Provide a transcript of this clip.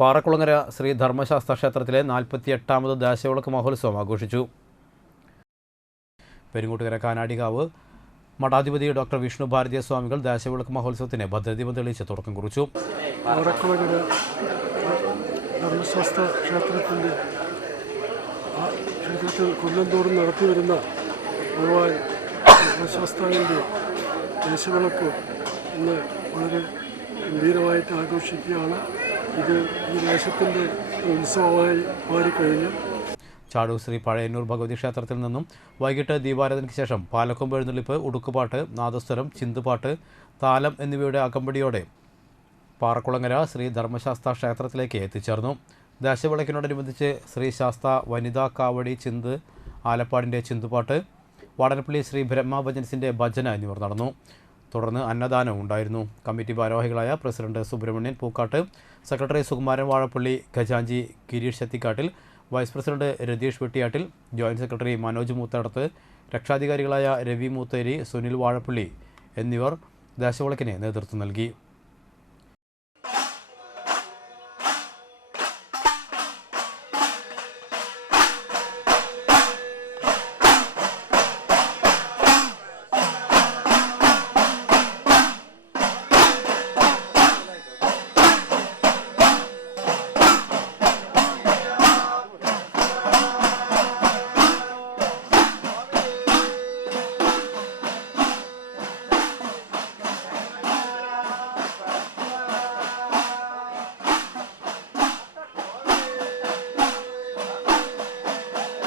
പാറക്കുളങ്ങര ശ്രീ ധർമ്മശാസ്ത്ര ക്ഷേത്രത്തിലെ 48ാമത് ദേശവിളക്ക് മഹോത്സവം ആഘോഷിച്ചു. പെരിങ്ങോട്ടുകര കാനാടികാവ് മഠാധിപതി ഡോക്ടർ വിഷ്ണു ഭാരതീയ സ്വാമികൾ ദേശവിളക്ക് മഹോത്സവത്തിന് ഭദ്രദീപം തെളിയിച്ച് തുടക്കം കുറിച്ചു. പാറക്കുളങ്ങര ധർമ്മശാസ്ത്ര ക്ഷേത്രത്തിൽ കൊല്ലംതോറും നടത്തിവരുന്ന ഭഗവാൻ ധർമ്മശാസ്താവിൻ്റെ ദേശവിളക്ക് ഇന്ന് വളരെ ഗംഭീരമായിട്ട് ആഘോഷിക്കുകയാണ്. ഇത് ഈ ദേശത്തിൻ്റെ ഉത്സവമായി മാറിക്കഴിഞ്ഞു. ചാടൂർ ശ്രീ പഴയന്നൂർ ഭഗവതി ക്ഷേത്രത്തിൽ നിന്നും വൈകിട്ട് ദീപാരാധനയ്ക്ക് ശേഷം പാലക്കൊമ്പ് എഴുന്നള്ളിപ്പ്, ഉടുക്കുപാട്ട്, നാദസ്വരം, ചിന്തുപാട്ട്, താലം എന്നിവയുടെ അകമ്പടിയോടെ പാറക്കുളങ്ങര ശ്രീ ധർമ്മശാസ്ത്ര ക്ഷേത്രത്തിലേക്ക് എത്തിച്ചേർന്നു. ദേശവിളക്കിനോടനുബന്ധിച്ച് ശ്രീ ശാസ്ത വനിതാ കാവടി ചിന്ത്, ആലപ്പാടിൻ്റെ ചിന്തുപാട്ട്, വാടനപ്പള്ളി ശ്രീ ബ്രഹ്മഭജൻസിൻ്റെ ഭജന എന്നിവർ നടന്നു. തുടർന്ന് അന്നദാനവും ഉണ്ടായിരുന്നു. കമ്മിറ്റി ഭാരവാഹികളായ പ്രസിഡന്റ് സുബ്രഹ്മണ്യൻ പൂക്കാട്ട്, സെക്രട്ടറി സുകുമാരൻ വാഴപ്പള്ളി, ഖജാഞ്ചി Girish Shathikkattil, vice president Ratheesh Vettiyattil, joint secretary Manoj Moothadath, രക്ഷാധികാരികളായ രവി മൂത്തേരി, സുനിൽ വാഴപ്പള്ളി എന്നിവർ ദേശവിളക്കിന് നേതൃത്വം നൽകി.